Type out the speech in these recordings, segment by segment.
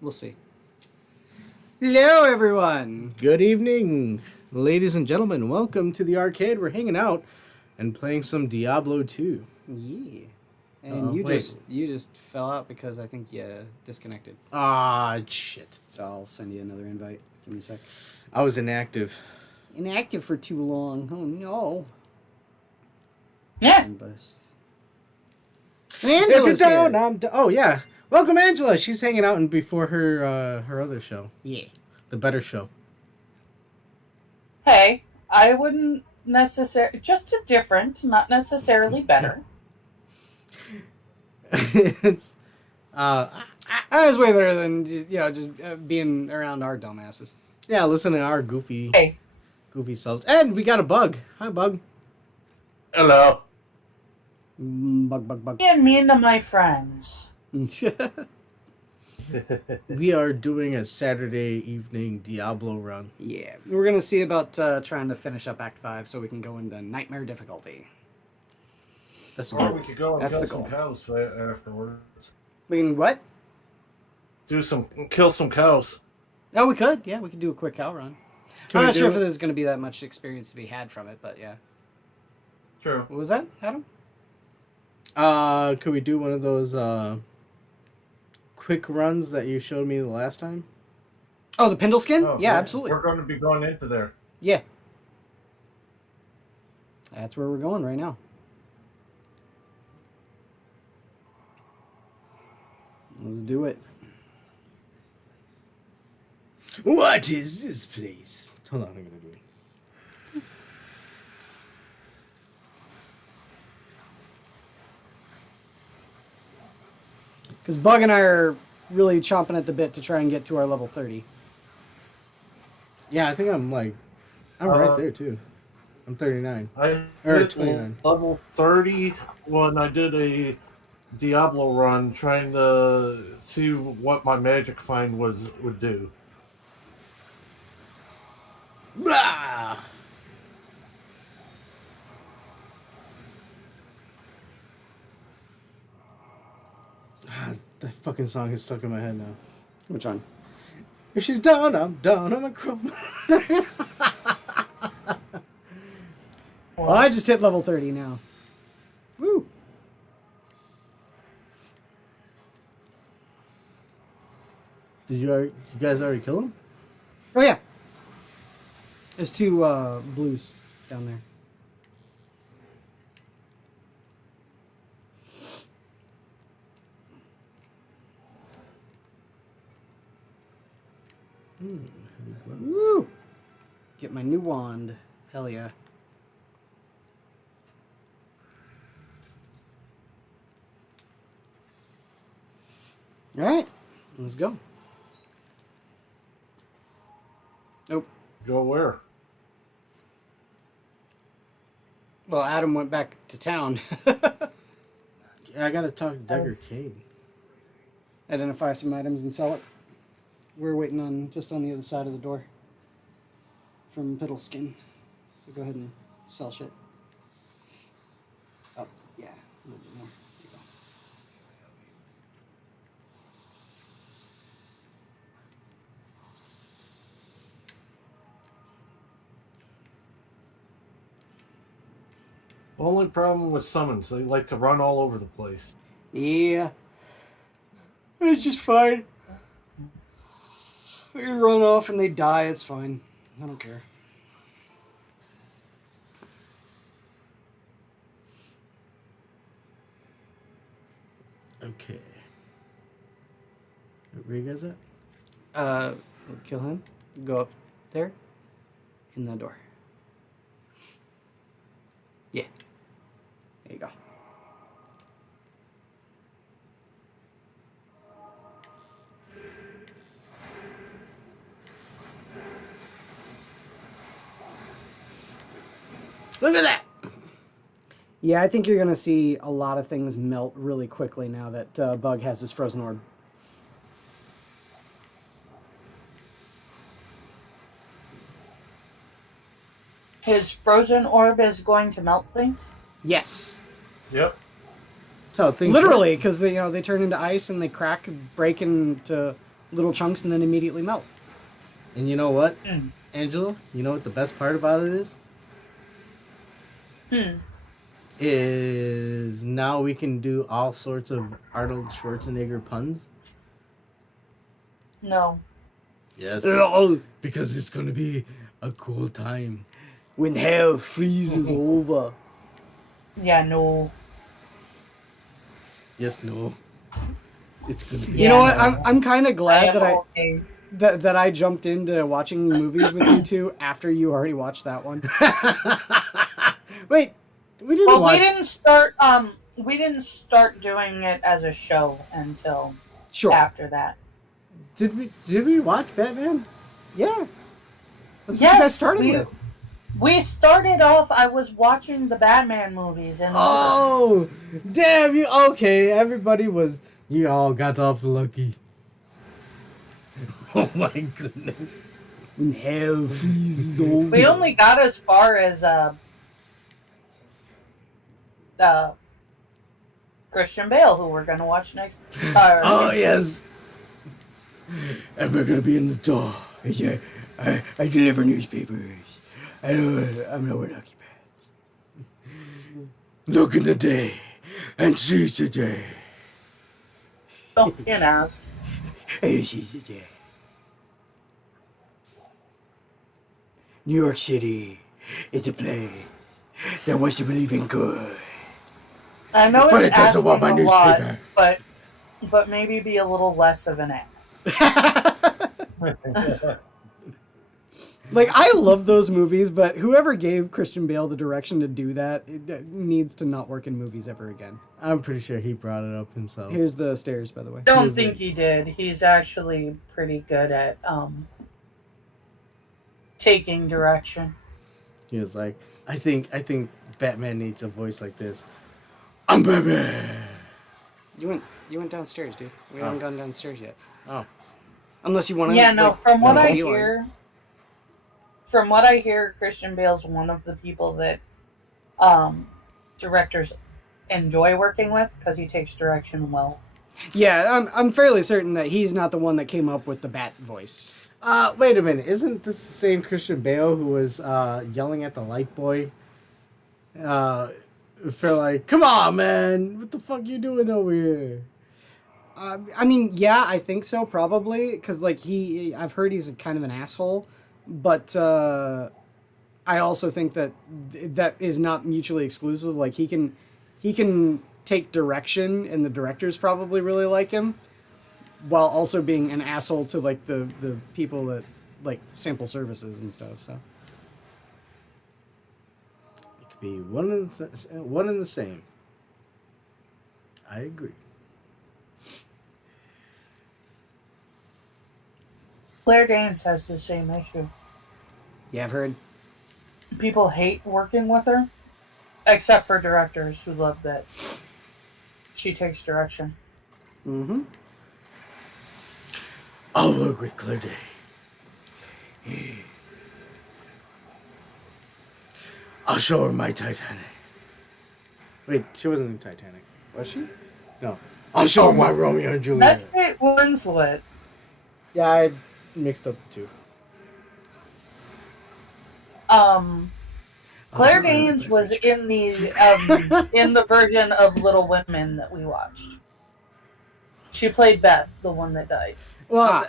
We'll see. Hello, everyone. Good evening, ladies and gentlemen. Welcome to the arcade. We're hanging out and playing some Diablo 2. Yeah. And you just fell out because I think you disconnected. Ah, shit. So I'll send you another invite. Give me a sec. I was inactive. Inactive for too long. Oh no. Yeah. And Angela's If you here. don't, oh yeah. Welcome, Angela. She's hanging out and before her other show, Yeah. the better show. Hey, I wouldn't necessarily, just a different, not necessarily better. It's, That was way better than just being around our dumbasses. yeah, listen to our goofy Hey, selves. And we got a bug. Hi, bug. Hello. Bug. being mean to my friends. We are doing a Saturday evening Diablo run. Yeah, we're gonna see about trying to finish up Act 5 so we can go into nightmare difficulty. That's Or good. we could go and That's kill the some goal. cows afterwards. We can what? Kill some cows. Oh, we could. Yeah, we could do a quick cow run. Can I'm we not sure do if it? there's going to be that much experience to be had from it, but yeah. True. What was that, Adam? Could we do one of those quick runs that you showed me the last time? Oh, the Pindle skin? Oh, yeah, we're- absolutely. We're going to be going into there. Yeah. That's where we're going right now. Let's do it. What is this place? Hold on, I'm gonna do it. Because Bug and I are really chomping at the bit to try and get to our level 30. Yeah, I think I'm right there too. I'm 39. I Or hit 29. level 30 when I did a Diablo run trying to see what my magic find would do. Blah! That fucking song is stuck in my head now. Which one? If she's down, I'm down. I'm a crumb. Well, I just hit level 30 now. Woo! Did you guys already kill him? Oh, yeah. There's two blues down there. Woo! Get my new wand. Hell yeah. Alright, let's go. Nope. Go where? Well, Adam went back to town. Yeah, I gotta talk to Decker Kane. Identify some items and sell it. We're waiting on just on the other side of the door from Piddleskin. So go ahead and sell shit. Oh, yeah, a little bit more. There you go. Only problem with summons, they like to run all over the place. Yeah. It's just fine. You run off and they die, it's fine. I don't care. Okay. Where you guys at? We'll kill him. Go up there. In the door. Yeah. There you go. Look at that! Yeah, I think you're going to see a lot of things melt really quickly now that Bug has his frozen orb. His frozen orb is going to melt things? Yes. Yep. That's how things Literally, because they turn into ice and they crack, break into little chunks and then immediately melt. And you know what, Mm. Angela? You know what the best part about it is? Is now we can do all sorts of Arnold Schwarzenegger puns. No. Yes. Because it's going to be a cool time. When hell freezes over. Yeah, no. Yes, no. It's going to be... You know what? I'm kind of I glad am that okay. that I jumped into watching movies with you two after you already watched that one. Wait, we didn't Well, watch... we didn't start doing it as a show until Sure. after that. Did we watch Batman? Yeah. That's what Yes, you guys started with. We started off. I was watching the Batman movies and Oh, damn you! Okay, everybody was. You all got off lucky. Oh my goodness! When hell freezes over. we only got as far as Christian Bale, who we're gonna watch next. Oh yes. And we're gonna be in the door. Yeah, I deliver newspapers. I'm no lucky bad. Look in the day and seize the day. Don't be an ass. I see the day. New York City is a place that wants to believe in good. I know But it's it doesn't want asking my a lot, newspaper. but maybe be a little less of an ass. Like, I love those movies, but whoever gave Christian Bale the direction to do that needs to not work in movies ever again. I'm pretty sure he brought it up himself. Here's the stairs, by the way. Don't Here's think it. he did. He's actually pretty good at taking direction. He was like, I think Batman needs a voice like this. I'm Batman. You went downstairs, dude. We haven't gone downstairs yet. Oh. Unless you want to. Yeah, no. From what I Beeline. hear, Christian Bale's one of the people that directors enjoy working with because he takes direction well. Yeah, I'm fairly certain that he's not the one that came up with the bat voice. Wait a minute. Isn't this the same Christian Bale who was yelling at the light boy? For like, come on, man. What the fuck you doing over here? I mean, yeah, I think so, probably, because like I've heard he's kind of an asshole, but I also think that that is not mutually exclusive. Like he can take direction, and the directors probably really like him, while also being an asshole to like the people that like sample services and stuff. So It could be one and the same. I agree. Claire Danes has the same issue. yeah, I've heard. People hate working with her, except for directors who love that she takes direction. Mm-hmm. I'll work with Claire Day. I'll show her my Titanic. Wait, she wasn't in Titanic. Was she? No. I'll show her my Romeo and Juliet. That's Kate Winslet. Yeah, I mixed up the two. Claire Danes was in the version of Little Women that we watched. She played Beth, the one that died. Well,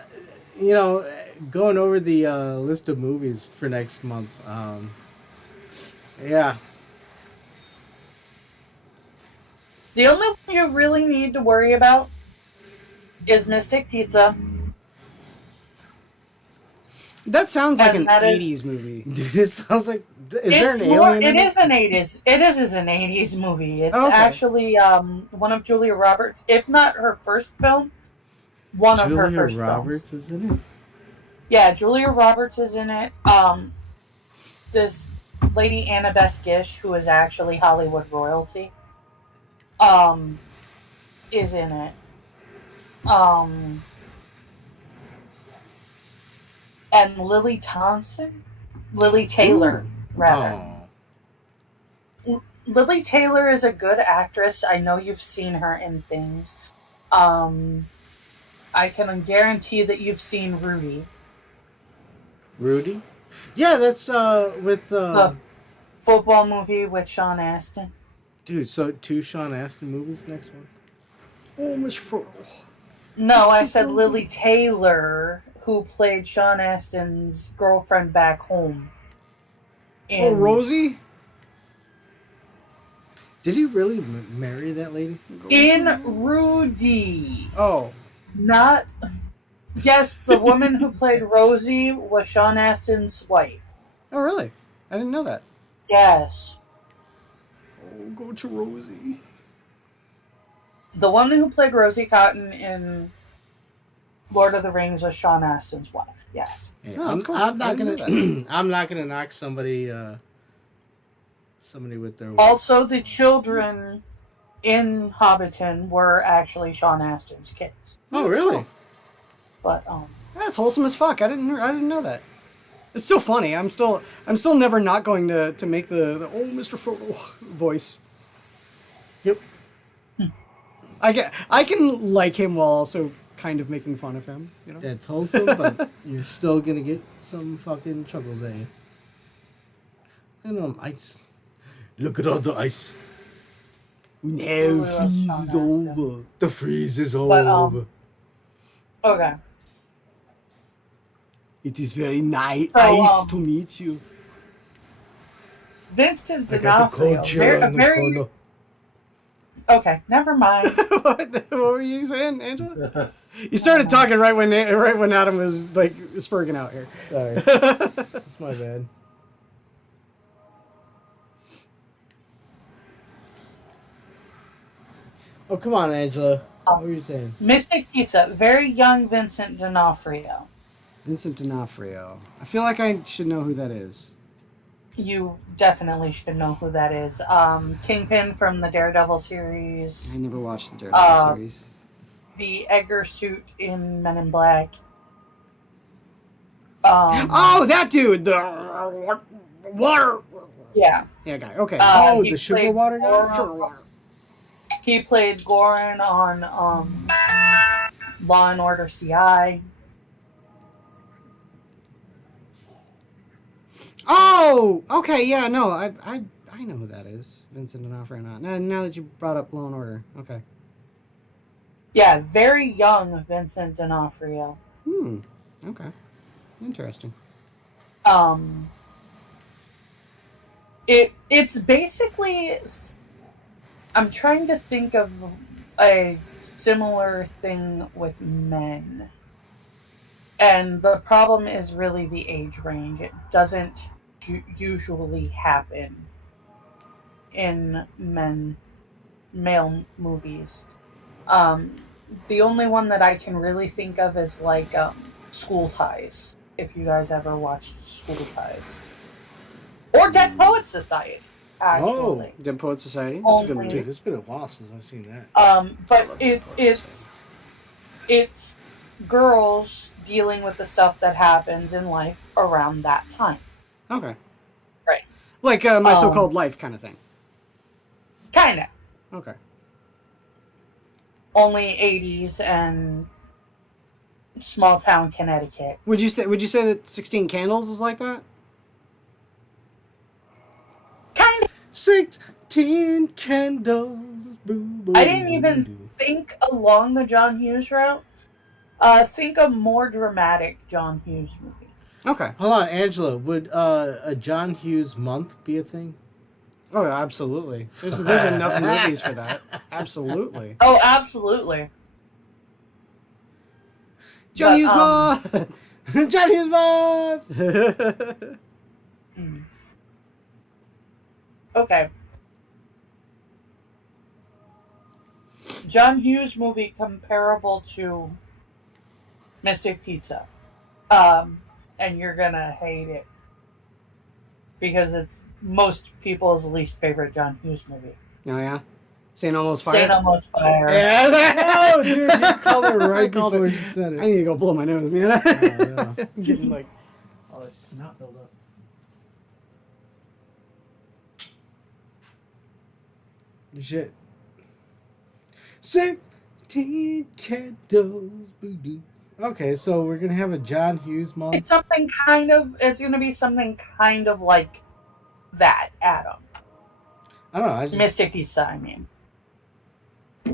you know, going over the list of movies for next month. Yeah. The only one you really need to worry about is Mystic Pizza. That sounds like And an that is- 80s movie. Dude, it sounds like... Is there an alien in It is an 80s. It is an 80s movie. It's Okay. actually one of Julia Roberts, if not her first film, one of her first Julia Roberts films. is in it? Yeah, Julia Roberts is in it. This lady Annabeth Gish, who is actually Hollywood royalty, is in it. And Lily Taylor, rather. Oh. Lily Taylor is a good actress. I know you've seen her in things. I can guarantee that you've seen Rudy. Rudy? Yeah, that's with The football movie with Sean Astin. dude. So 2 Sean Astin movies next month. Oh, Mr. Frodo. No, I said Lily Taylor, who played Sean Astin's girlfriend back home. Oh, Rosie? Did he really marry that lady? In Rudy. Oh. Not. Yes, the woman who played Rosie was Sean Astin's wife. Oh, really? I didn't know that. Yes. Oh, go to Rosie. The woman who played Rosie Cotton in Lord of the Rings was Sean Astin's wife. Yes. Hey, Oh, that's cool. I'm I not didn't gonna. know I'm not gonna knock somebody. Somebody with their. Also, the children in Hobbiton were actually Sean Astin's kids. Oh, That's really? cool. But That's wholesome as fuck. I didn't know that. It's still funny. I'm still never not going to make the oh Mr. Frodo voice. Yep. I can like him while also kind of making fun of him. You know. That's wholesome, but you're still gonna get some fucking chuckles at you. And ice. Look at all the ice. Now Sean freeze is Astin. over. The freeze is But, over. okay. It is very nice So, to meet you. Vincent I got the cold D'Onofrio. chill in the corner. Okay, never mind. What were you saying, Angela? You started talking right when Adam was like spurging out here. Sorry. That's my bad. Oh, come on, Angela. What were you saying? Mystic Pizza. Very young Vincent D'Onofrio. Vincent D'Onofrio. I feel like I should know who that is. You definitely should know who that is. Kingpin from the Daredevil series. I never watched the Daredevil series. The Edgar suit in Men in Black. Oh, that dude! The water. Yeah. Yeah, guy. Okay. He the sugar played water guy? Goran- Sugar water. He played Goran on Law and Order CI. Oh, okay. Yeah, no, I know who that is. Vincent D'Onofrio. Not now that you brought up Law and Order. Okay. Yeah, very young Vincent D'Onofrio. Okay. Interesting. It's basically, I'm trying to think of a similar thing with men. And the problem is really the age range. It doesn't usually happen in male movies. The only one that I can really think of is like School Ties, if you guys ever watched School Ties. Or Dead Poets Society, actually. Dead Poet Society. That's a good Only- movie. Dude, it's been a while since I've seen that. But it's girls dealing with the stuff that happens in life around that time. Okay. Right. Like My So-Called Life kind of thing. Kinda. Okay. Only 80s and small town Connecticut. Would you say that 16 Candles is like that? Kinda. 16 candles. Boo, boo, I didn't boo, even boo. think along the John Hughes route. Think a more dramatic John Hughes movie. Okay. Hold on, Angela. Would a John Hughes month be a thing? Oh, yeah, absolutely. There's enough movies for that. Absolutely. Oh, absolutely. John Hughes But, month. John Hughes month. Okay. John Hughes movie comparable to Mystic Pizza. And you're gonna hate it. Because it's most people's least favorite John Hughes movie. Oh, yeah? St. Elmo's Fire? St. Elmo's Fire. Yeah. Oh, dude, you called it right I called before it. you said I it. need to go blow my nose, man. Oh, yeah. I'm getting like all this snot build up. Shit. 16 13 candles. Boo-doo. Okay, so we're gonna have a John Hughes month. It's something kind of. It's going to be something kind of like that, Adam. I don't know. I just, Mystic Pizza, I mean.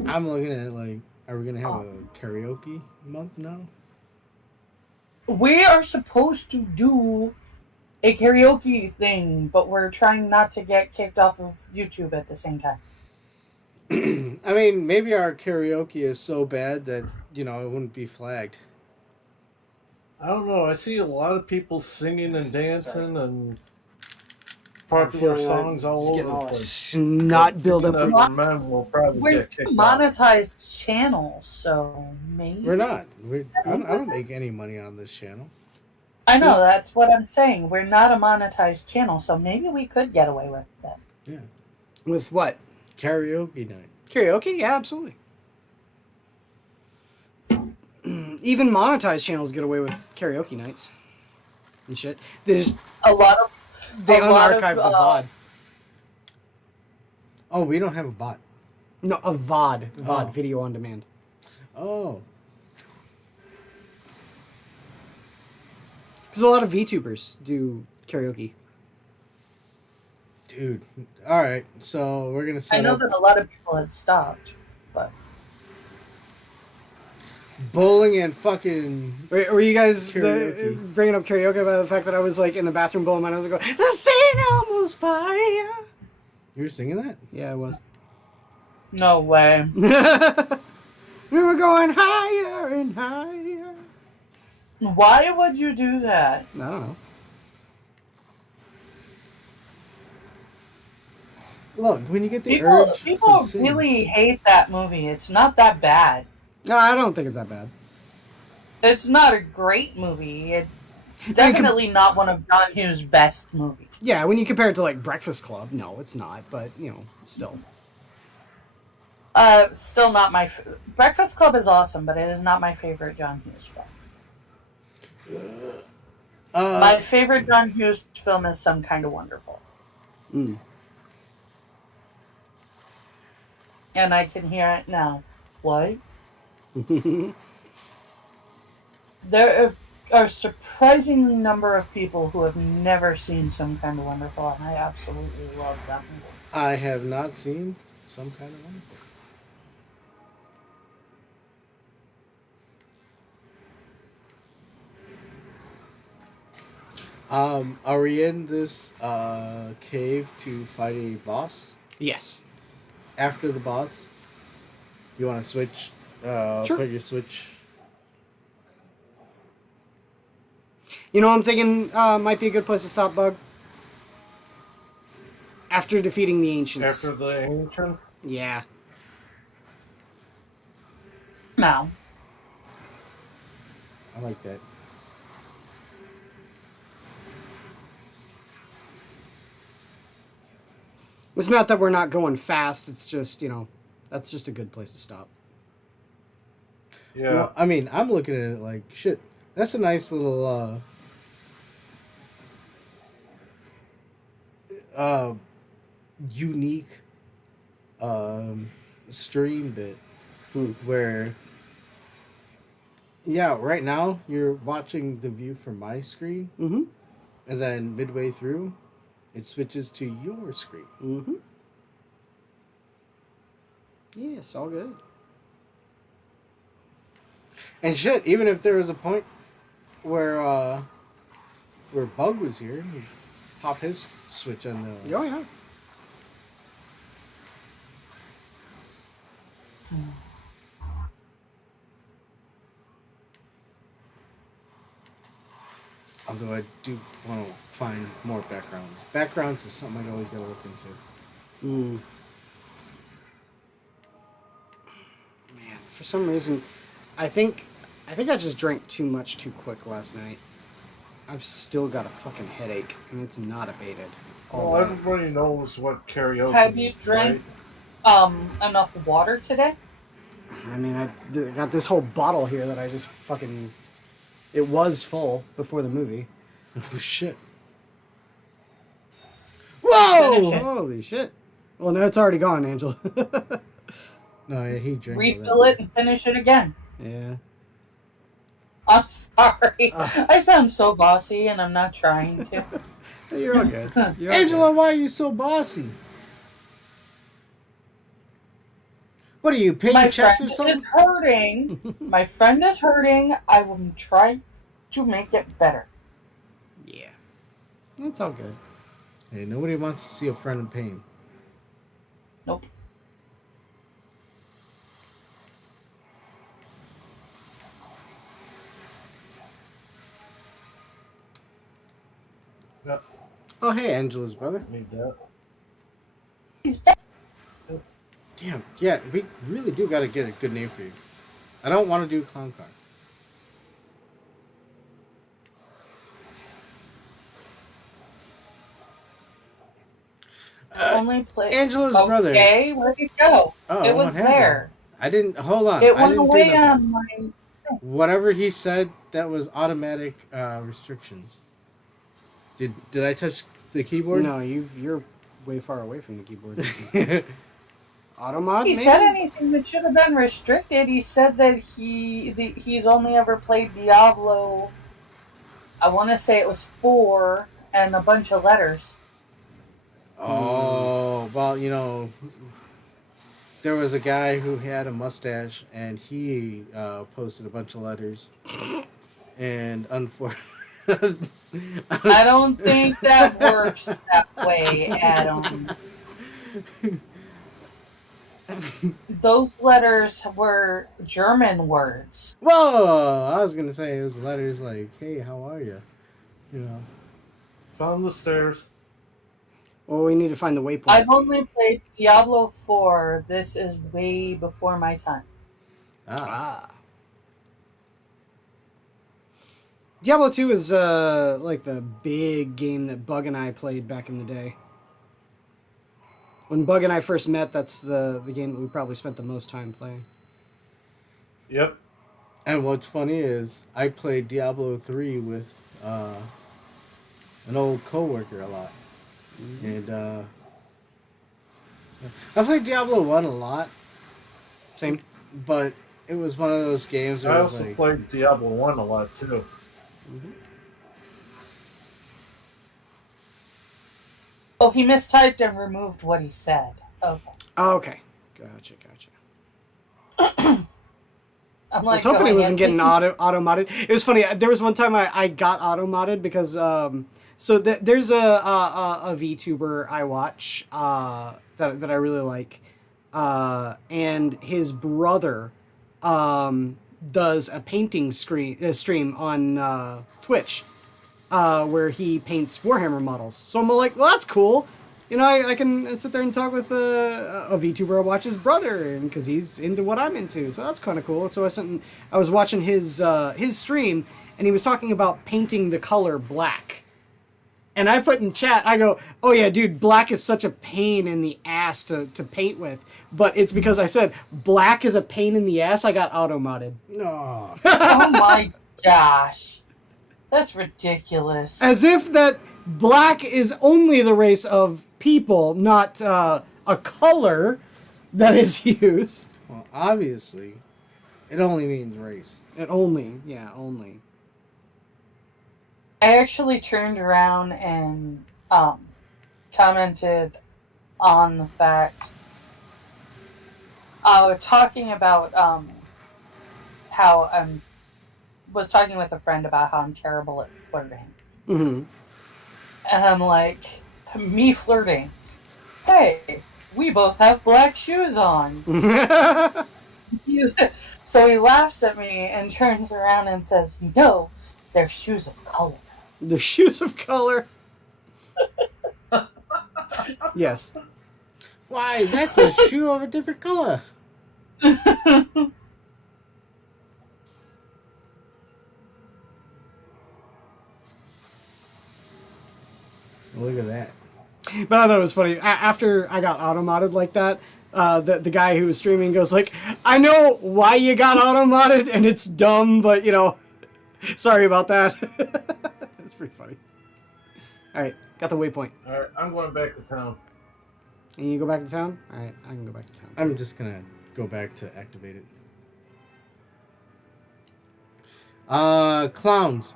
I'm looking at it like, are we gonna have a karaoke month now? We are supposed to do a karaoke thing, but we're trying not to get kicked off of YouTube at the same time. I mean, maybe our karaoke is so bad that it wouldn't be flagged. I don't know. I see a lot of people singing and dancing and popular songs all over the place. Snot build up. But men will probably We're get kicked a off. monetized channel, so maybe. We're not. I don't make any money on this channel. I know, that's what I'm saying. We're not a monetized channel, so maybe we could get away with that. Yeah. With what? Karaoke night. Karaoke? Yeah, absolutely. Even monetized channels get away with karaoke nights and shit. There's A lot of they a lot of, unarchive the VOD. Oh, we don't have a bot. No, a VOD. VOD, Oh. video on demand. Oh. Because a lot of VTubers do karaoke. Dude. Alright, so we're gonna set I know up that a lot of people had stopped, but bowling and fucking... Were you guys Karaoke. bringing up karaoke by the fact that I was like in the bathroom blowing my nose and going, the scene almost fire? You were singing that? Yeah, I was. no way. We were going higher and higher. Why would you do that? I don't know. Look, when you get the People urge people to sing... really hate that movie. It's not that bad. No, I don't think it's that bad. It's not a great movie. It's definitely not one of John Hughes' best movies. Yeah, when you compare it to like Breakfast Club, no, it's not. But still. Still not my... Breakfast Club is awesome, but it is not my favorite John Hughes film. My favorite John Hughes film is Some Kind of Wonderful. Mm. And I can hear it now. What? There are a surprising number of people who have never seen Some Kind of Wonderful, and I absolutely love that movie. I have not seen Some Kind of Wonderful. Are we in this cave to fight a boss? Yes. After the boss, you want to switch? Sure. Put your switch. You know what I'm thinking might be a good place to stop, Bug? After defeating the Ancients. After the ancient? Yeah. Now, I like that. It's not that we're not going fast, it's just, that's just a good place to stop. Yeah. Well, I mean, I'm looking at it like shit. That's a nice little unique stream bit where right now you're watching the view from my screen, Mm-hmm. and then midway through it switches to your screen. Mm-hmm. Yes, all good. And shit, even if there was a point where Bug was here, he'd pop his switch on the... Oh, yeah. Although I do want to find more backgrounds. Backgrounds is something I always gotta look into. Mm. Man, for some reason, I think I just drank too much too quick last night. I've still got a fucking headache, and it's not abated. Well, everybody knows what karaoke have you is, drank right? enough water today? I mean, I got this whole bottle here that I just fucking... It was full before the movie. Oh shit. Finish Whoa! it. Holy shit. Well, no, it's already gone, Angela. No, yeah, he drank. refill it, and finish it again. Yeah. I'm sorry. I sound so bossy, and I'm not trying to. You're all good. You're all Angela, good. why are you so bossy? What are you paying My checks friend or is something? hurting. My friend is hurting. I will try to make it better. Yeah. It's all good. Hey, nobody wants to see a friend in pain. Nope. Yep, Oh, hey, Angela's brother. need that. He's back. Damn, yeah, we really do got to get a good name for you. I don't want to do clown car. Only play. Angela's brother. Okay, where'd it go? Oh, It what was happened? there. I didn't. Hold on. It I went didn't do away nothing. on my. Whatever he said, that was automatic restrictions. Did I touch the keyboard? No, you're way far away from the keyboard. Automod, He maybe? said anything that should have been restricted. He said that he's only ever played Diablo. I want to say it was 4 and a bunch of letters. Oh, well, you know, there was a guy who had a mustache, and he posted a bunch of letters. And unfortunately, I don't think that works that way, Adam. Those letters were German words. Whoa! I was gonna say it was letters like, "Hey, how are you?" You know. Found the stairs. Well, we need to find the waypoint. I've only played Diablo 4. This is way before my time. Ah. Diablo 2 is like the big game that Bug and I played back in the day. When Bug and I first met, that's the game that we probably spent the most time playing. Yep. And what's funny is I played Diablo 3 with an old coworker a lot. And I played Diablo 1 a lot, Same. but it was one of those games where I I was also like, played Diablo 1 a lot too. Oh, he mistyped and removed what he said. Okay. Oh, okay. Gotcha. I'm I like, was hoping he going, wasn't getting auto-modded. It was funny. There was one time I got auto-modded because there's a VTuber I watch that I really like, and his brother does a painting stream on Twitch where he paints Warhammer models. So I'm like, well, that's cool. You know, I can sit there and talk with a VTuber I watch his brother, and because he's into what I'm into, so that's kind of cool. So I was watching his stream, and he was talking about painting the color black. And I put in chat, I go, oh yeah, dude, black is such a pain in the ass to paint with. But it's because I said black is a pain in the ass, I got auto-modded. no. oh my gosh. That's ridiculous. As if that black is only the race of people, not a color that is used. Well, obviously, it only means race. Only. I actually turned around and commented on the fact talking about how was talking with a friend about how I'm terrible at flirting. Mm-hmm. And I'm like, me flirting? Hey, we both have black shoes on. So he laughs at me and turns around and says, no, they're shoes of color. The shoes of color. Yes. Why? That's a shoe of a different color. Look at that. But I thought it was funny. After I got auto-modded like that, the guy who was streaming goes like, I know why you got auto-modded, and it's dumb, but, you know, sorry about that. It's pretty funny. All right, got the waypoint. Alright, I'm going back to town. And you go back to town? All right, I can go back to town. I'm just gonna go back to activate it. Clowns.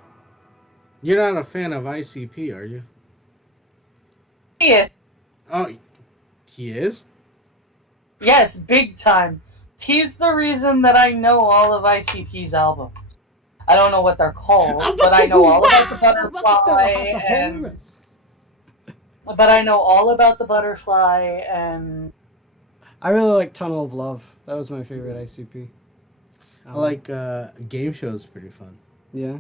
You're not a fan of ICP, are you? Yeah. Oh, he is? Yes, big time. He's the reason that I know all of ICP's albums. I don't know what they're called, but I know all about the butterfly and. But I know all about the butterfly and. I really like Tunnel of Love. That was my favorite ICP. I like game shows. Pretty fun. Yeah.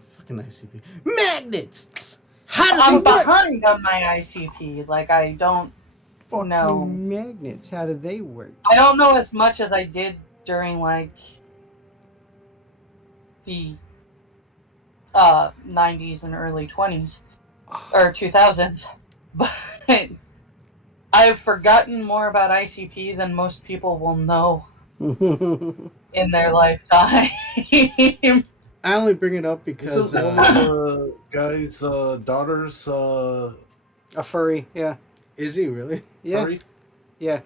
Fucking ICP. Magnets! How do I'm they work? behind on my ICP. Like, I don't Fucking know. magnets. How do they work? I don't know as much as I did during, like, the 90s and early 20s. Or 2000s. But I've forgotten more about ICP than most people will know in their lifetime. I only bring it up because Isn't one of the guy's daughters A furry. Yeah. is he really? Yeah. furry? Yeah.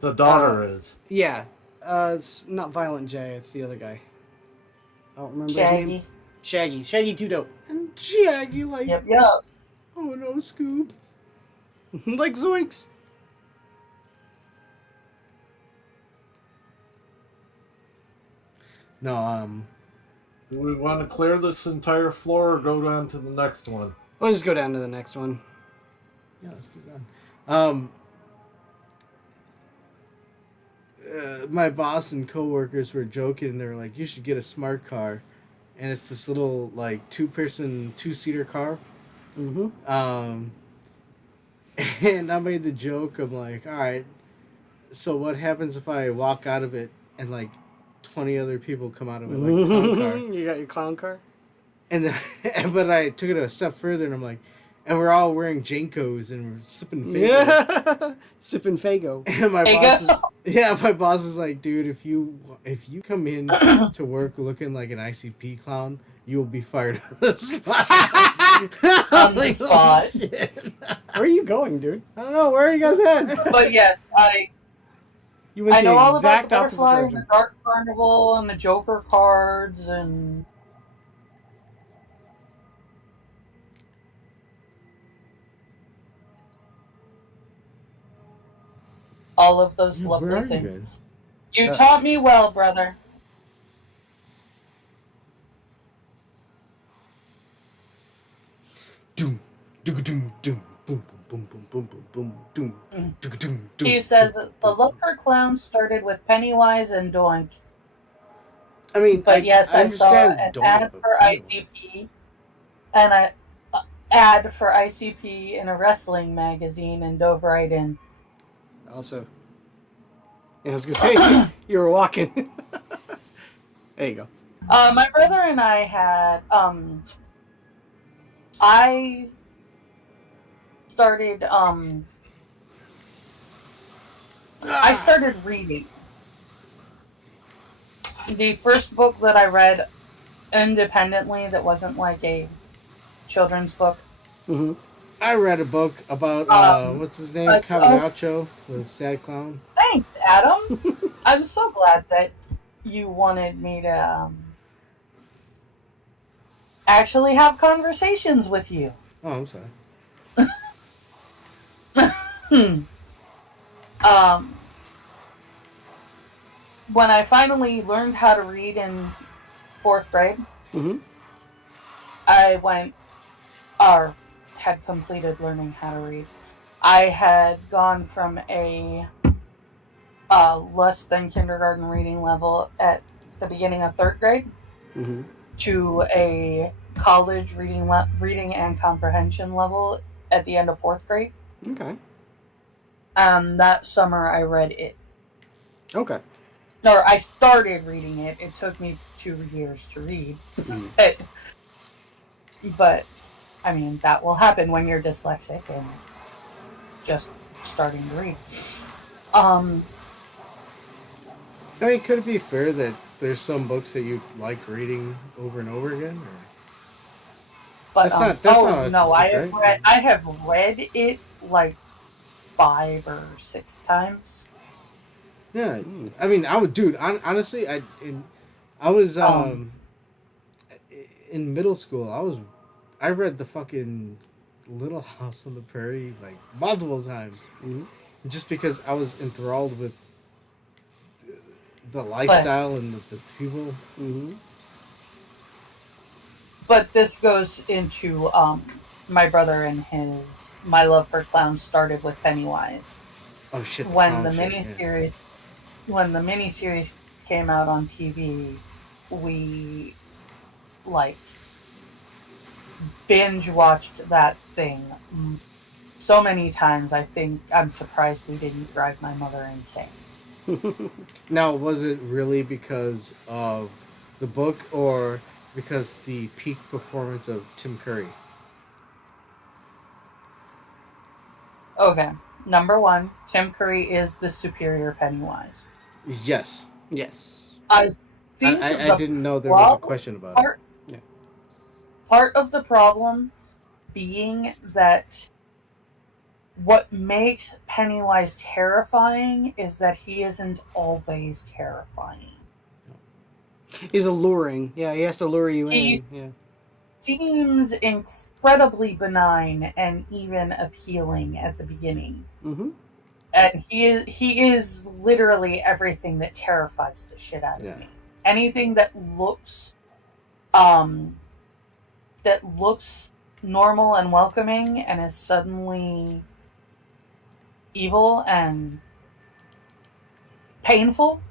The daughter is. Yeah. It's not Violent J. It's the other guy. I don't remember his name. Shaggy. Shaggy Too Dope. And Shaggy like, Yep. oh no, Scoob. Like Zoinks. No, Do we want to clear this entire floor or go down to the next one? We'll just go down to the next one. yeah, let's keep going. My boss and coworkers were joking. They were like, "You should get a smart car," and it's this little like two-person, two-seater car. Mm-hmm. And I made the joke. I'm like, "All right, so what happens if I walk out of it and like 20 other people come out of it like a clown car?" You got your clown car? And then, but I took it a step further, and I'm like, and we're all wearing Jankos and we're sipping Fagos. Yeah. Sipping Fago. And my boss is like, dude, if you come in to work looking like an ICP clown, you will be fired on the spot. On the spot. Where are you going, dude? I don't know. Where are you guys at? But yes, You went I know the all about the exact opposite butterfly and direction. the Dark Carnival and the Joker cards and all of those Where lovely are you things. guys? You taught me well, brother. Doom, doom, doom, doom, boom, boom, boom, boom, boom, boom, doom, doom, doom, doom. He says the love for clowns started with Pennywise and Doink. I mean, But yes, I saw understand an don't, ad but for come on. ICP, and an ad for ICP in a wrestling magazine, and dove right in. Also. Yeah, I was going to say, you were walking. There you go. My brother and I had, I started, I started reading. The first book that I read independently that wasn't like a children's book. Mm-hmm. I read a book about what's his name, like, Cavalaccio, the sad clown. Thanks, Adam. I'm so glad that you wanted me to actually have conversations with you. Oh, I'm sorry. When I finally learned how to read in 4th grade, Mm-hmm. I went, or had completed learning how to read. I had gone from a less than kindergarten reading level at the beginning of 3rd grade Mm-hmm. to a college reading and comprehension level at the end of 4th grade. Okay. That summer I read it. Okay. Or I started reading it. It took me 2 years to read. But, I mean, that will happen when you're dyslexic and just starting to read. I mean, could it be fair that there's some books that you like reading over and over again? Or? But That's not no, autistic, I have read it like 5 or 6 times. Yeah, I mean, I would, dude. Honestly, I was in middle school. I read the fucking Little House on the Prairie like multiple times, just because I was enthralled with the lifestyle and the people. But this goes into my brother and my love for clowns started with Pennywise. Oh shit! When the miniseries. miniseries came out on TV, we like binge watched that thing so many times. I think I'm surprised we didn't drive my mother insane. Now, was it really because of the book or because the peak performance of Tim Curry? Okay, number one, Tim Curry is the superior Pennywise. Yes. Yes. I think I didn't know there was a question about it. Yeah. Part of the problem being that what makes Pennywise terrifying is that he isn't always terrifying. He's alluring. Yeah, he has to lure you in. Yeah. Seems incredibly benign and even appealing at the beginning. And he is literally everything that terrifies the shit out of me. Anything that looks normal and welcoming and is suddenly evil and painful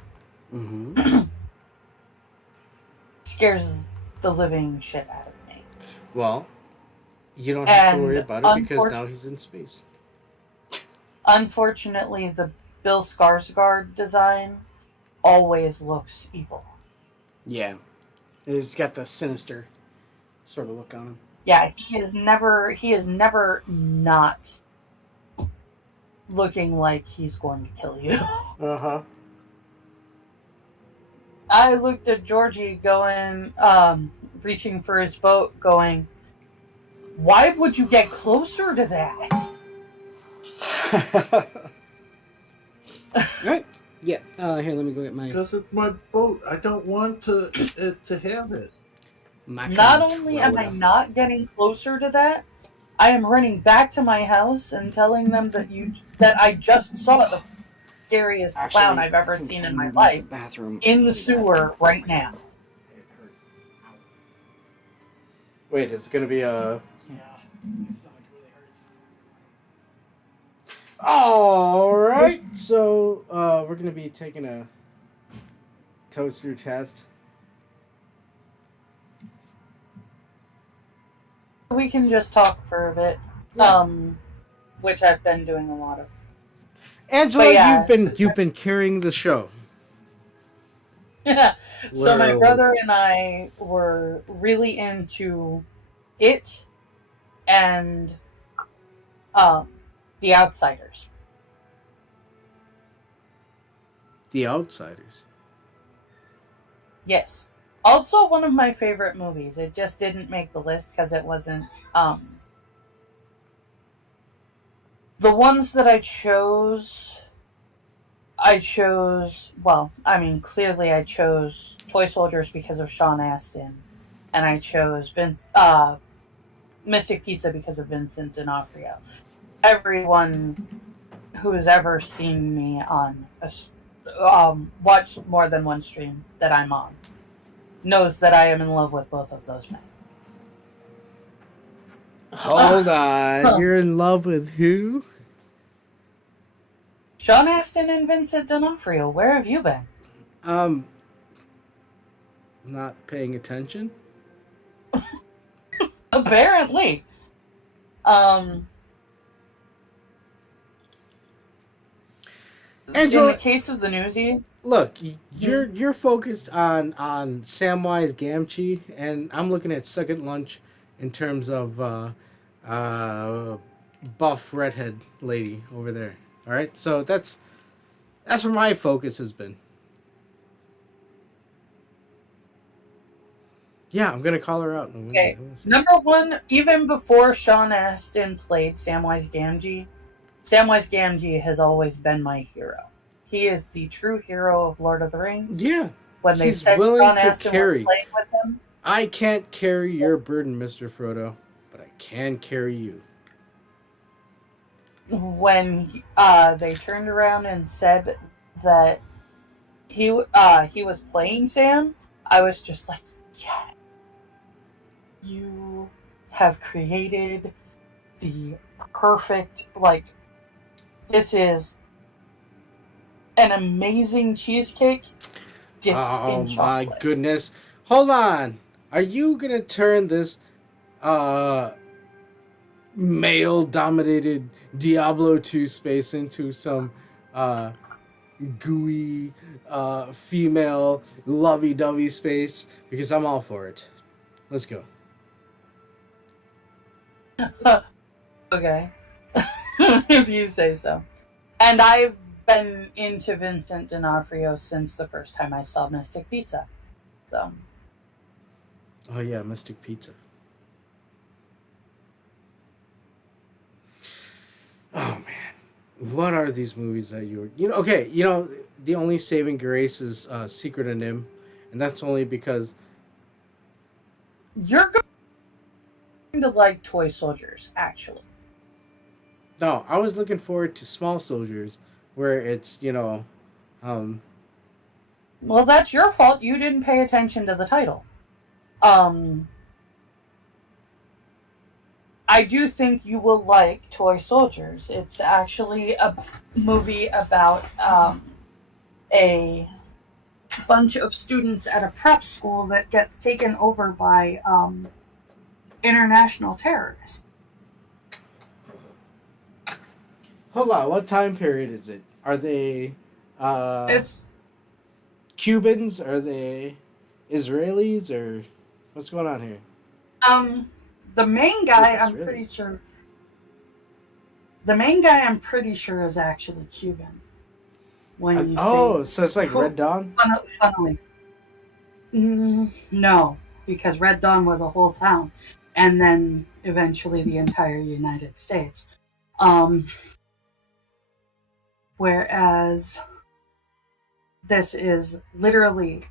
scares the living shit out of me. Well, you don't have to worry about it because now he's in space. Unfortunately, the Bill Skarsgård design always looks evil. Yeah. He's got the sinister sort of look on him. Yeah, he is never not looking like he's going to kill you. I looked at Georgie going, reaching for his boat, going, why would you get closer to that? Right. Yeah. Here, let me go get my... Because it's my boat. I don't want to have it. Not only am I not getting closer to that, I am running back to my house and telling them that I just saw the scariest clown I've ever seen in my life in the sewer right now. Wait, it's gonna be a... Yeah, my stomach really hurts. Alright, so we're gonna be taking a toaster test. We can just talk for a bit, which I've been doing a lot of. Angela, you've been carrying the show. Yeah. So my brother and I were really into it and The Outsiders. The Outsiders. Yes. Also one of my favorite movies. It just didn't make the list because it wasn't... the ones that I chose... Well, I mean, clearly I chose Toy Soldiers because of Sean Astin. And I chose Mystic Pizza because of Vincent D'Onofrio. Everyone who has ever seen me on watched more than one stream that I'm on knows that I am in love with both of those men. Hold on. You're in love with who? Sean Astin and Vincent D'Onofrio. Where have you been? Not paying attention. Apparently. Angela, in the case of the Newsies, look, you're focused on Samwise Gamgee, and I'm looking at Second Lunch in terms of buff redhead lady over there. All right, so that's where my focus has been. Yeah, I'm gonna call her out. Okay, number one, even before Sean Astin played Samwise Gamgee, Samwise Gamgee has always been my hero. He is the true hero of Lord of the Rings. Yeah. When they He's said willing John to Astin carry. was playing with him, I can't carry your burden, Mr. Frodo, but I can carry you. when they turned around and said that he was playing Sam, I was just like, yeah, you have created the perfect, like, this is an amazing cheesecake dipped Oh in my chocolate. goodness. Hold on. Are you going to turn this male dominated Diablo 2 space into some gooey female lovey-dovey space? Because I'm all for it. Let's go. Okay. If you say so. And I've been into Vincent D'Onofrio since the first time I saw Mystic Pizza. So, Oh yeah, Mystic Pizza. Oh man. What are these movies that okay, the only saving grace is Secret of Nim, and that's only because you're going to like Toy Soldiers, actually. no, I was looking forward to Small Soldiers, where it's Well, that's your fault. You didn't pay attention to the title. I do think you will like Toy Soldiers. It's actually a movie about a bunch of students at a prep school that gets taken over by international terrorists. hold on, what time period is it? Are they It's Cubans? Are they Israelis? Or what's going on here? the main guy. It's I'm really- pretty sure. The main guy, I'm pretty sure, is actually Cuban. When you so say, it's like Red Dawn? Funnily. No, because Red Dawn was a whole town, and then eventually the entire United States. Whereas this is literally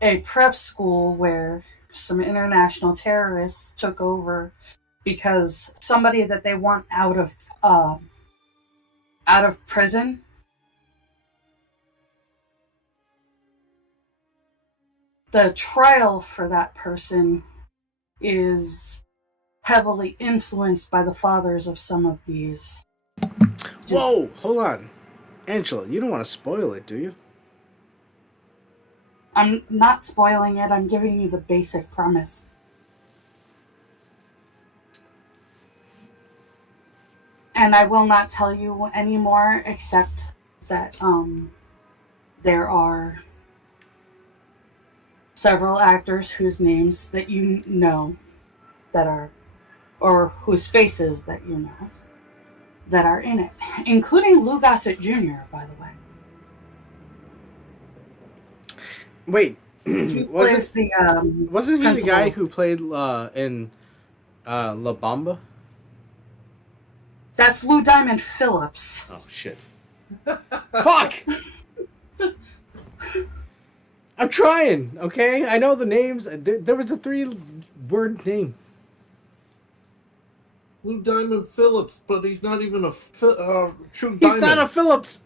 a prep school where some international terrorists took over because somebody that they want out of prison. The trial for that person is heavily influenced by the fathers of some of these. Whoa, hold on. Angela, you don't want to spoil it, do you? I'm not spoiling it, I'm giving you the basic premise. And I will not tell you any more except that there are several actors whose names that you know that are, or whose faces that you know that are in it, including Lou Gossett Jr., by the way. Wait, He wasn't plays the wasn't he the principal. guy who played in La Bamba? That's Lou Diamond Phillips. Oh shit! Fuck! I'm trying. Okay, I know the names. There was a 3-word name. Lou Diamond Phillips, but he's not even a true diamond. He's not a Phillips.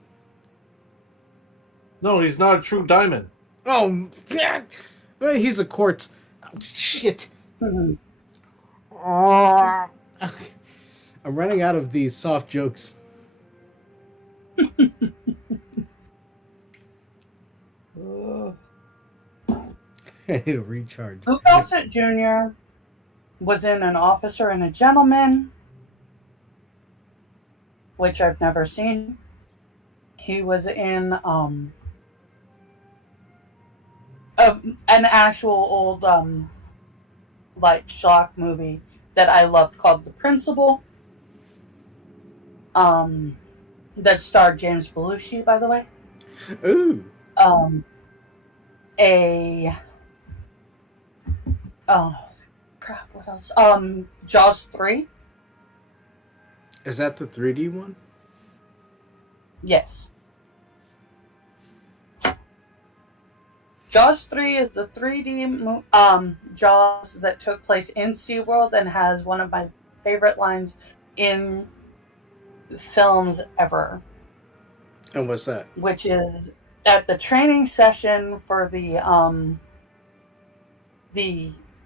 No, he's not a true diamond. Oh, yeah. He's a quartz. Oh, shit. I'm running out of these soft jokes. I need a recharge. Lou Gossett Jr. was in An Officer and a Gentleman, which I've never seen. He was in an actual old like shock movie that I loved called The Principal. That starred James Belushi, by the way. Ooh. Oh crap! What else? Jaws 3. Is that the 3D one? Yes. Jaws 3 is the 3D Jaws that took place in SeaWorld and has one of my favorite lines in films ever, And what's that? which is at the training session for the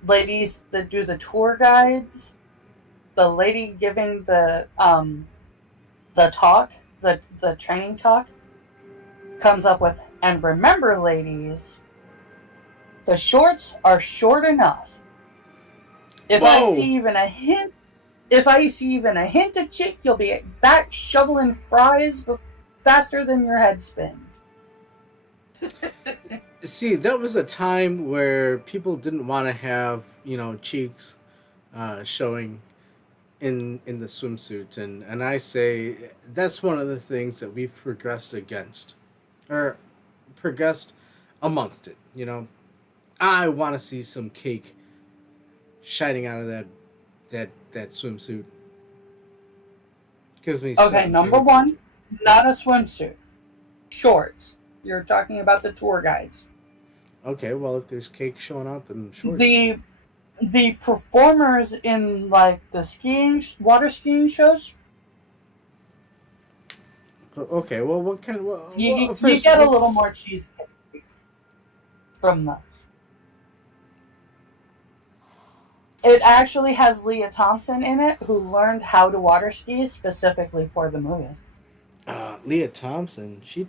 ladies that do the tour guides. The lady giving the talk, the training talk, comes up with, and remember, ladies, the shorts are short enough. If I Whoa! see even a hint of chick, you'll be back shoveling fries faster than your head spins. See, that was a time where people didn't want to have, cheeks showing in the swimsuits, and I say that's one of the things that we've progressed against, or progressed amongst it. I want to see some cake shining out of that swimsuit. Gives me Okay, something, number dude. one, not a swimsuit. Shorts. You're talking about the tour guides. Okay, well, if there's cake showing out, then shorts. The performers in like the water skiing shows, Okay, well, what kind of... Well, you first, get a little more cheesecake from those. It actually has Leah Thompson in it, who learned how to water ski specifically for the movie. Leah Thompson, she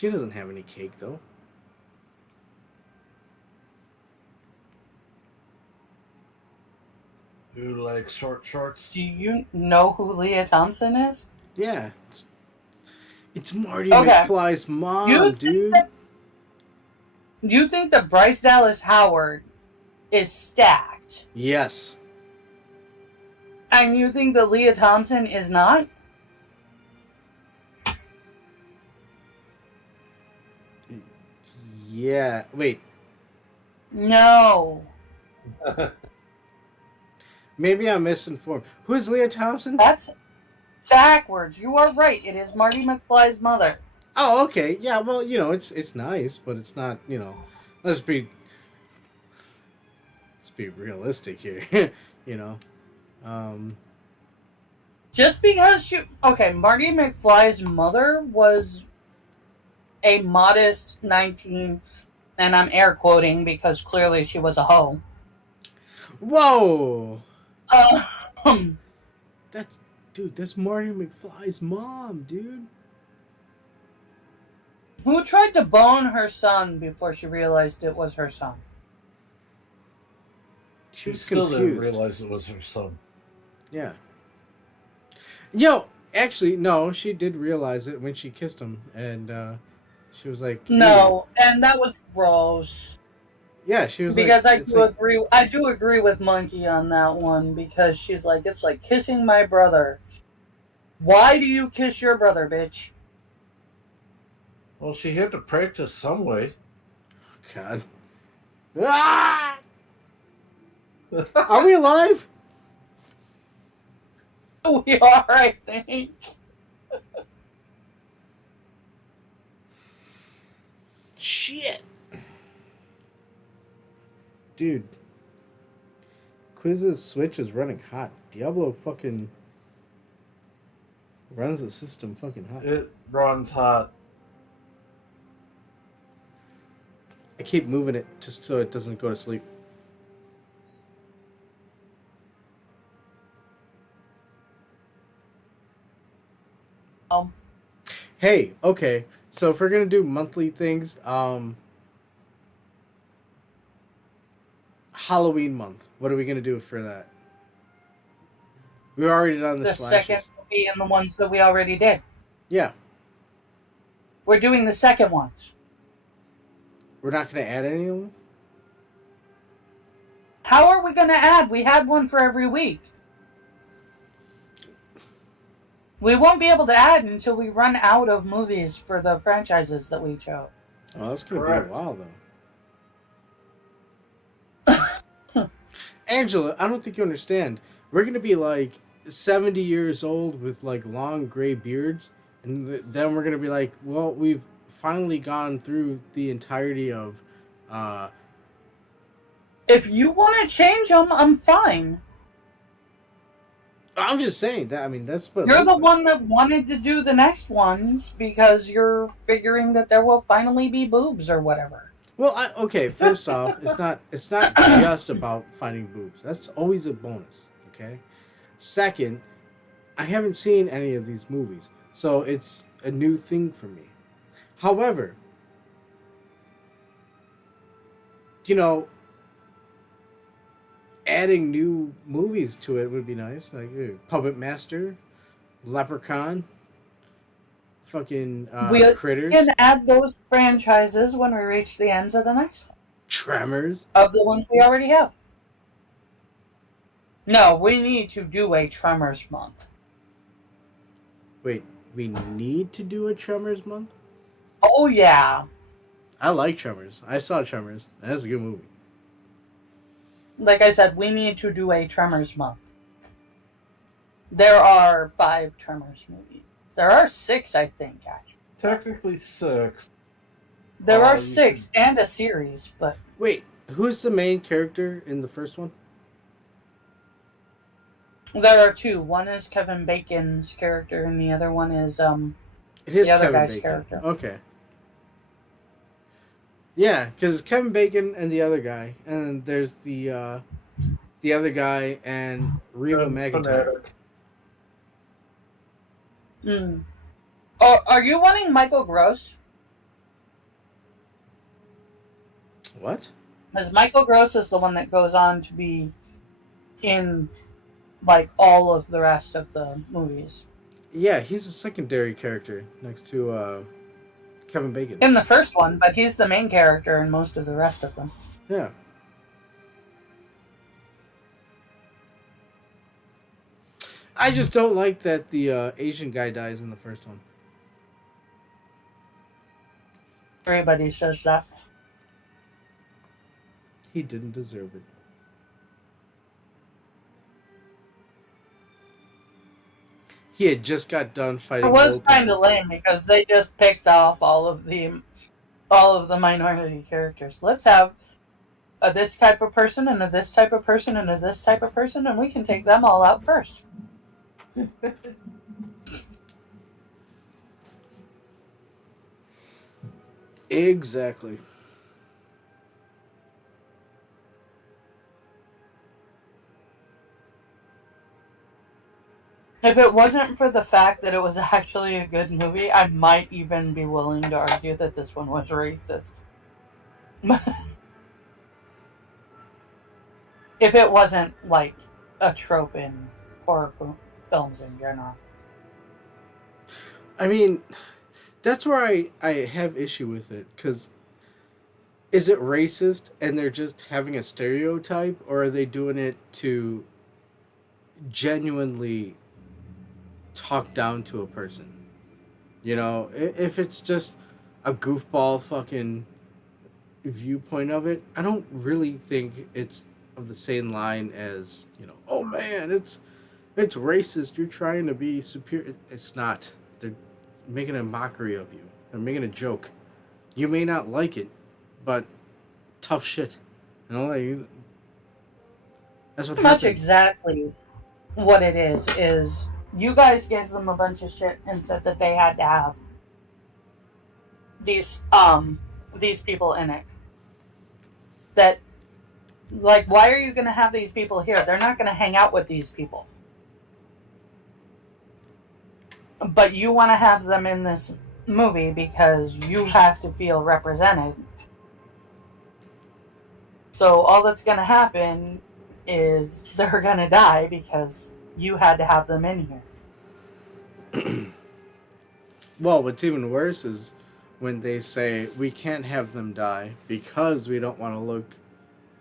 doesn't have any cake, though. You like short shorts? Do you know who Leah Thompson is? Yeah. It's Marty Okay. McFly's mom, dude. You think that Bryce Dallas Howard is stacked, Yes. and you think that Leah Thompson is not? Yeah. Wait. No. Maybe I'm misinformed. Who is Leah Thompson? That's backwards. You are right. It is Marty McFly's mother. Oh, okay. Yeah, well, it's nice, but it's not, let's be realistic here, Just because Marty McFly's mother was a modest 19, and I'm air quoting because clearly she was a hoe. Whoa! Um, That's Marty McFly's mom, dude. who tried to bone her son before she realized it was her son? She was still confused. didn't realize it was her son. Yeah. Actually, no, she did realize it when she kissed him, and she was like, No, and that was gross. Yeah, she was Because like, I do agree with Monkey on that one, because she's like, it's like kissing my brother. Why do you kiss your brother, bitch? Well, she had to practice some way. God. Ah! Are we alive? We are, I think. Shit. Dude. Quiz's Switch is running hot. Diablo fucking runs the system fucking hot. It runs hot. I keep moving it just so it doesn't go to sleep. Hey, okay. So if we're gonna do monthly things, Halloween month. What are we gonna do for that? We've already done the The slashers. second movie and the ones that we already did. Yeah, We're doing the second one. we're not gonna add any of them. How are we going to add? We had one for every week. We won't be able to add until we run out of movies for the franchises that we chose. Oh, that's gonna Correct. be a while though. Angela, I don't think you understand. We're gonna be like 70 years old with like long gray beards, And then we're gonna be like, well, we've finally gone through the entirety of. If you want to change them, I'm fine. I'm just saying that. I mean, that's what You're the one that wanted to do the next ones because you're figuring that there will finally be boobs or whatever. Well, okay. First off, it's not just about finding boobs. That's always a bonus. Okay. Second, I haven't seen any of these movies, so it's a new thing for me. However, you know, adding new movies to it would be nice, like Puppet Master, Leprechaun, fucking We Critters, can add those franchises when we reach the ends of the next one. Tremors. Of the ones we already have. No, we need to do a Tremors month. Wait, we need to do a Tremors month? Oh, yeah. I like Tremors. I saw Tremors. That's a good movie. Like I said, we need to do a Tremors month. There are 5 Tremors movies. There are 6, I think, actually. Technically 6. There are 6 and a series, but... Wait, who's the main character in the first one? There are 2. One is Kevin Bacon's character, and the other one is, It is the other Kevin guy's Bacon. character. Okay. Yeah, because Kevin Bacon and the other guy, and there's the other guy and Reba McEntire. Hmm. Oh, are you wanting Michael Gross? What? Because Michael Gross is the one that goes on to be in, like, all of the rest of the movies. Yeah, he's a secondary character next to Kevin Bacon. In the first one, but he's the main character in most of the rest of them. Yeah. I just don't like that the Asian guy dies in the first one. Everybody says that. He didn't deserve it. He had just got done fighting. It was kind of lame because they just picked off all of the minority characters. Let's have a this type of person and a this type of person and a this type of person, and we can take them all out first. Exactly. If it wasn't for the fact that it was actually a good movie, I might even be willing to argue that this one was racist. If it wasn't, like, a trope in horror films in general. I mean, that's where I have issue with it, because is it racist and they're just having a stereotype, or are they doing it to genuinely talk down to a person? You know, if it's just a goofball fucking viewpoint of it, I don't really think it's of the same line as, you know, oh man, it's racist, you're trying to be superior. It's not. They're making a mockery of you. They're making a joke. You may not like it, but tough shit. You know, like, that's what Pretty much happened. exactly what it is you guys gave them a bunch of shit and said that they had to have these people in it. That, like, why are you going to have these people here? They're not going to hang out with these people. But you want to have them in this movie because you have to feel represented. So all that's going to happen is they're going to die because you had to have them in here. Well, what's even worse is when they say we can't have them die because we don't want to look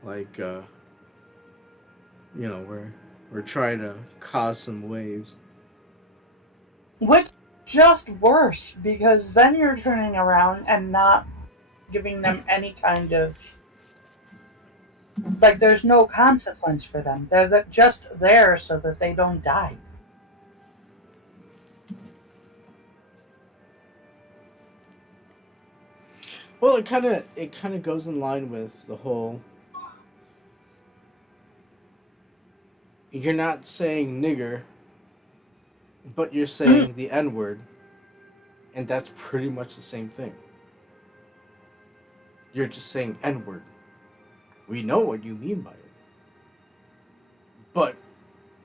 like, you know, we're trying to cause some waves. Which just worse, because then you're turning around and not giving them any kind of, like, there's no consequence for them. They're just there so that they don't die. Well, it kind of goes in line with the whole. You're not saying nigger, but you're saying the N word, and that's pretty much the same thing. You're just saying N word. We know what you mean by it, but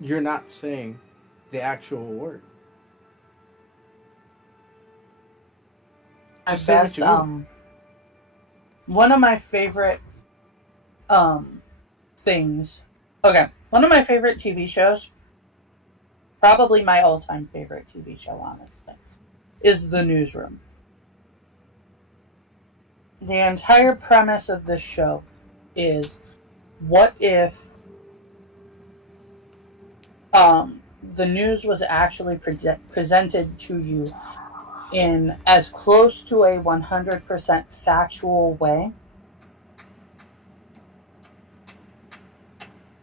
you're not saying the actual word. At Just say what best, you mean. one of my favorite um things. Okay, one of my favorite TV shows, probably my all-time favorite TV show, honestly, is The Newsroom. The entire premise of this show is, what if the news was actually presented to you in as close to a 100% factual way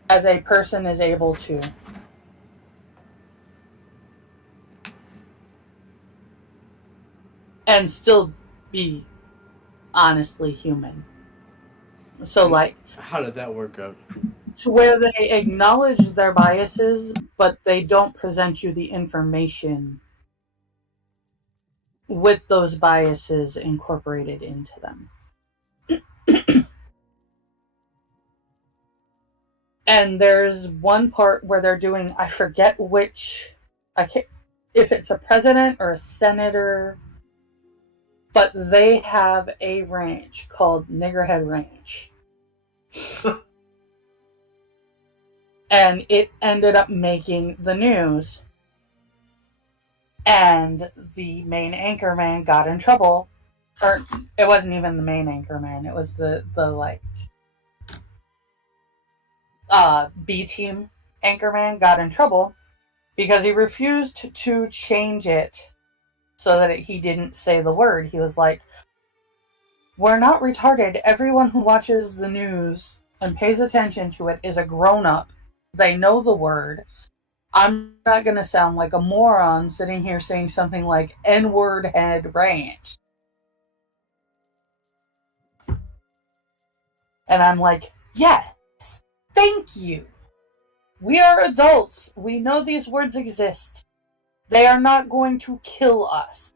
as a person is able to, and still be honestly human. So, And like, how did that work out? to where they acknowledge their biases, but they don't present you the information with those biases incorporated into them. And there's one part where they're doing, I forget which, I can't, if it's a president or a senator, but they have a ranch called Niggerhead Ranch. And it ended up making the news. And the main anchorman got in trouble. Or it wasn't even the main anchorman, it was the like B team anchorman got in trouble because he refused to change it so that he didn't say the word. He was like, "We're not retarded. Everyone who watches the news and pays attention to it is a grown up. They know the word. I'm not going to sound like a moron sitting here saying something like N-word head ranch." And I'm like, yes, thank you. We are adults. We know these words exist. They are not going to kill us.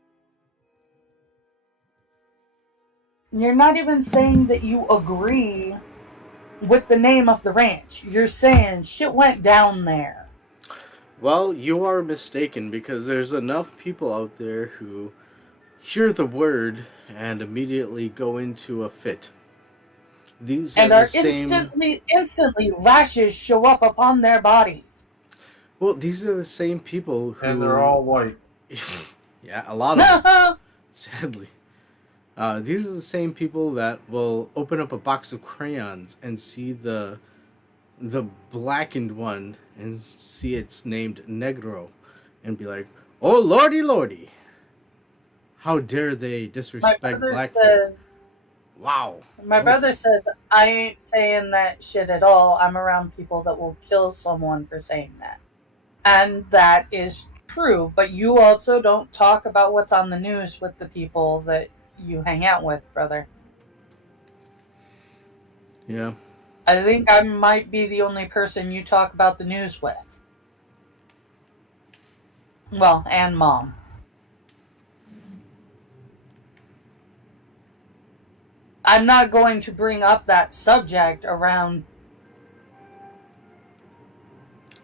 You're not even saying that you agree with the name of the ranch. You're saying shit went down there. Well, you are mistaken because there's enough people out there who hear the word and immediately go into a fit. These are And the are same. instantly lashes show up upon their bodies. Well, these are the same people who. And they're all white. Yeah, a lot of them, sadly. These are the same people that will open up a box of crayons and see the blackened one and see it's named Negro and be like, "Oh lordy lordy, how dare they My disrespect brother black folk?" says, Wow. my Oh. brother said, I ain't saying that shit at all. I'm around people that will kill someone for saying that. And that is true, but you also don't talk about what's on the news with the people that you hang out with, brother. Yeah. I think I might be the only person you talk about the news with. Well, and mom. I'm not going to bring up that subject around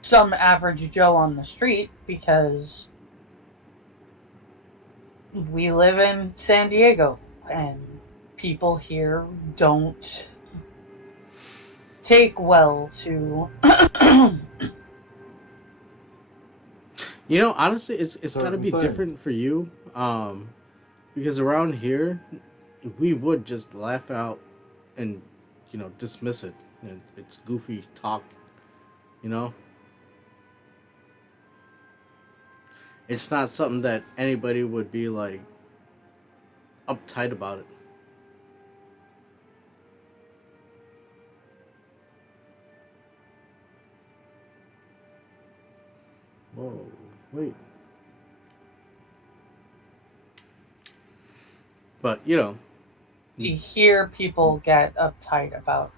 some average Joe on the street because we live in San Diego and people here don't take well to Honestly, it's got to Certain be things. different for you, because around here, we would just laugh out and dismiss it. It's goofy talk, you know. It's not something that anybody would be like uptight about it. Whoa, wait. But you hear people get uptight about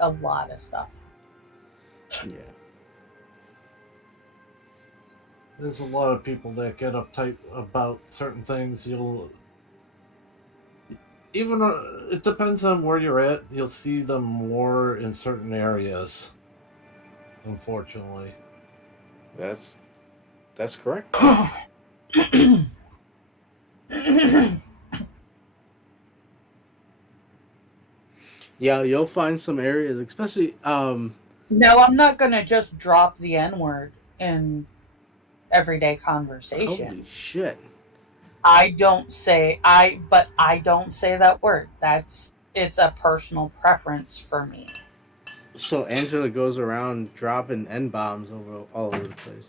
a lot of stuff. Yeah. There's a lot of people that get uptight about certain things. It depends on where you're at. You'll see them more in certain areas. Unfortunately. That's correct. Yeah, you'll find some areas, especially No, I'm not gonna just drop the N-word in everyday conversation. holy shit. I don't say that word. It's a personal preference for me. So Angela goes around dropping N-bombs all over the place.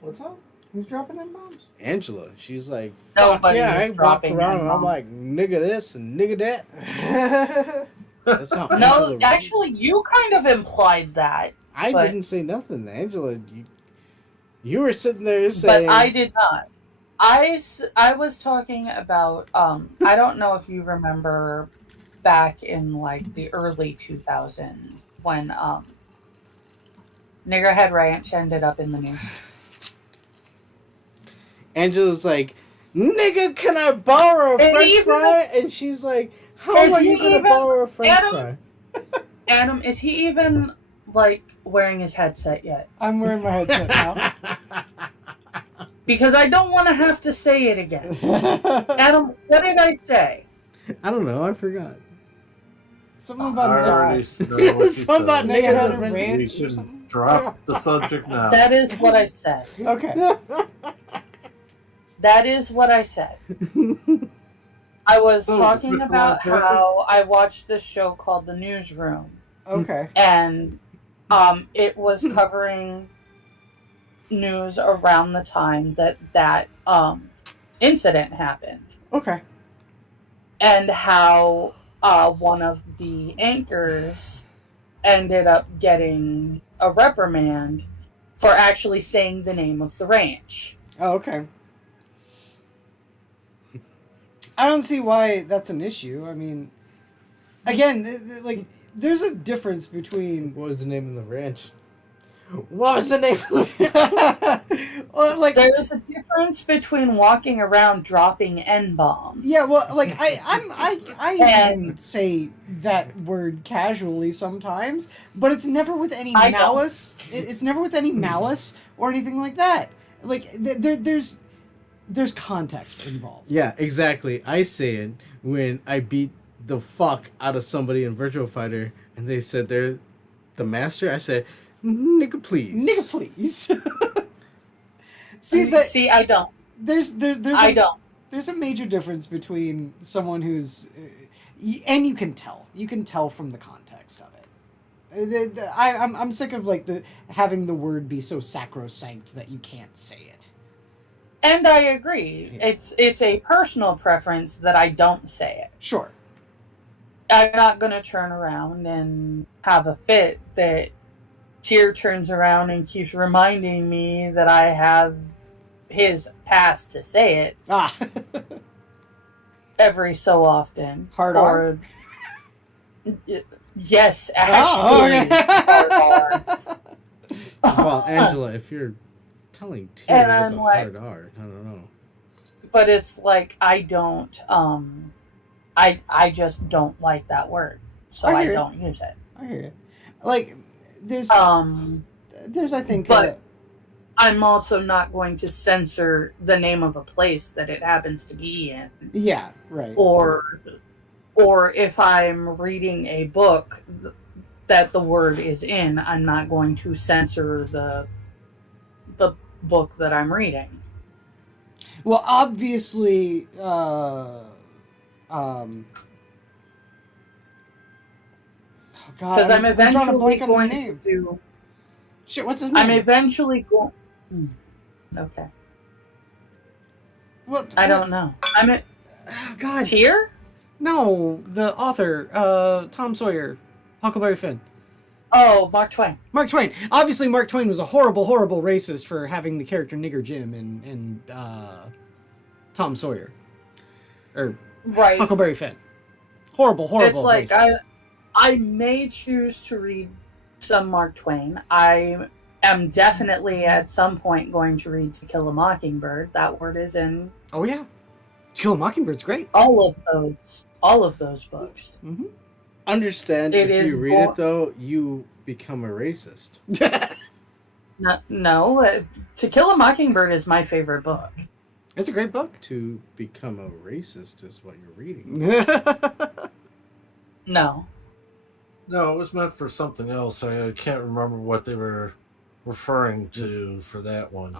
What's up? Who's dropping N-bombs? Angela, she's like, Nobody yeah, is I walk dropping around and I'm N-bombs. like, nigga this and nigga that. That's how No, Angela actually, you kind of implied that, I but- didn't say nothing. Angela, you were sitting there saying... but I did not. I was talking about, I don't know if you remember back in, like, the early 2000s when, Niggerhead Ranch ended up in the news. Angela's like, nigga, can I borrow a And french even fry? And she's like, how Is are he you going to even- borrow a french Adam- fry? Adam, is he even, like, wearing his headset yet? I'm wearing my headset now. Because I don't want to have to say it again. Adam, what did I say? I don't know. I forgot. Something I about already that. know what you Something about said. Nigga niggas had and a french ranch We or should something. drop the subject now. That is what I said. Okay. That is what I said. I was So, talking Mr. about Law Enforcement? how I watched this show called The Newsroom, Okay. and it was covering news around the time that incident happened, Okay. and how one of the anchors ended up getting a reprimand for actually saying the name of the ranch. Oh, okay. I don't see why that's an issue. I mean, again, like, there's a difference between... What was the name of the ranch? What was the name of the ranch? Well, like, There's a difference between walking around dropping N-bombs. yeah, well, like, I And- even say that word casually sometimes, but it's never with any I don't. malice. It's never with any malice or anything like that. Like, there's context involved. Yeah, exactly. I say it when I beat the fuck out of somebody in Virtual Fighter and they said they're the master. I said, nigga, please. Nigga, please. See, I don't. There's I don't. There's a major difference between someone who's, and you can tell from the context of it. I'm sick of like having the word be so sacrosanct that you can't say it. And I agree. Yeah. It's a personal preference that I don't say it. Sure. I'm not gonna turn around and have a fit that Tyr turns around and keeps reminding me that I have his pass to say it Ah. every so often. Hard or yes, Oh, actually, okay. hard R. Well, Angela, if you're telling Tyr And with I'm a like- hard R, I don't know. But it's like I don't. I just don't like that word, so I I hear you. don't use it. I hear you. Like, there's I think, but- I'm also not going to censor the name of a place that it happens to be in, yeah, right. or if I'm reading a book that the word is in, I'm not going to censor the book that I'm reading. Well, obviously, oh God, Because I'm drawing a eventually blank on the going name. to do. Shit, what's his name? I'm eventually going. Okay, What? I don't know. I'm at Oh, God, Tyr. no, the author, Tom Sawyer, Huckleberry Finn. Oh, Mark Twain. Mark Twain. Obviously, Mark Twain was a horrible, horrible racist for having the character Nigger Jim in Tom Sawyer. Or Right. Huckleberry Finn. Horrible It's like racist. I may choose to read some Mark Twain. I am definitely at some point going to read To Kill a Mockingbird. That word is in Oh yeah, To Kill a Mockingbird's great. all of those books. Mm-hmm. Understand, It if is you read it though, you become a racist. No, To Kill a Mockingbird is my favorite book. It's a great book. To become a racist is what you're reading. No. No, it was meant for something else. I can't remember what they were referring to for that one.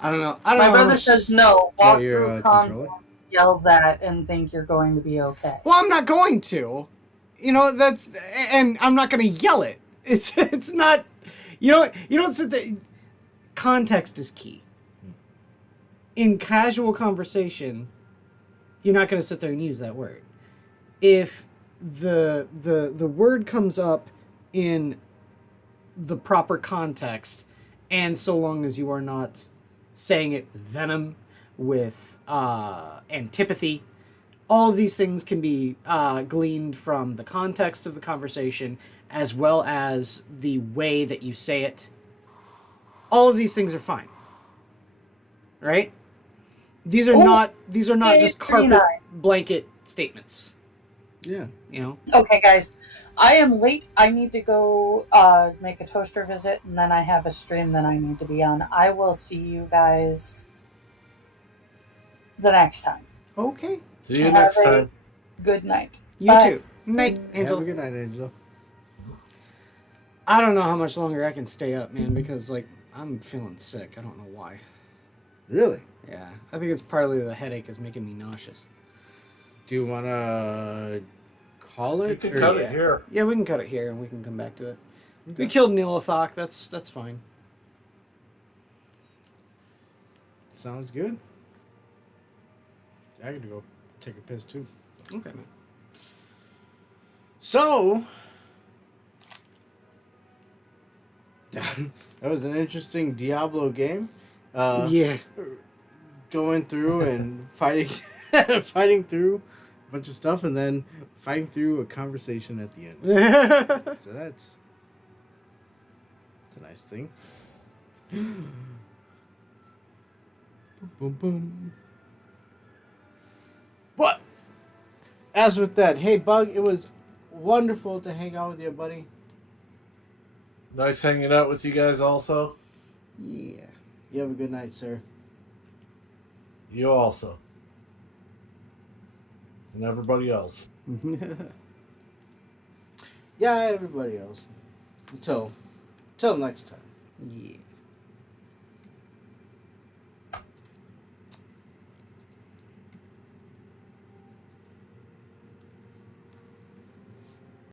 I don't know. My brother says no. Walk your, through calm, controller? yell that, and think you're going to be okay. Well, I'm not going to. You know, and I'm not going to yell it. It's not. You don't sit there. Context is key. In casual conversation, you're not going to sit there and use that word. If the word comes up in the proper context, and so long as you are not saying it with venom, with antipathy, all of these things can be gleaned from the context of the conversation, as well as the way that you say it. All of these things are fine, right? These are not just carpet blanket statements. Yeah. You know. Okay, guys. I am late. I need to go make a toaster visit, and then I have a stream that I need to be on. I will see you guys the next time. Okay. See you next Have a time. Good night. You Bye. too. Night, Have Angela. a good night, Angela. I don't know how much longer I can stay up, man, because like I'm feeling sick. I don't know why. Really? Yeah, I think it's partly the headache is making me nauseous. Do you want to call it? You can or- cut it here. Yeah, we can cut it here and we can come back to it. Okay. We killed Nilothok. That's fine. Sounds good. I gotta go take a piss too. Okay, man. So, that was an interesting Diablo game. Yeah. Going through and fighting, fighting through a bunch of stuff, and then fighting through a conversation at the end. So that's a nice thing. Boom, boom, boom. But as with that, hey Bug, it was wonderful to hang out with you, buddy. Nice hanging out with you guys also. Yeah. You have a good night, sir. You also. And everybody else. Yeah, everybody else. Until next time. Yeah.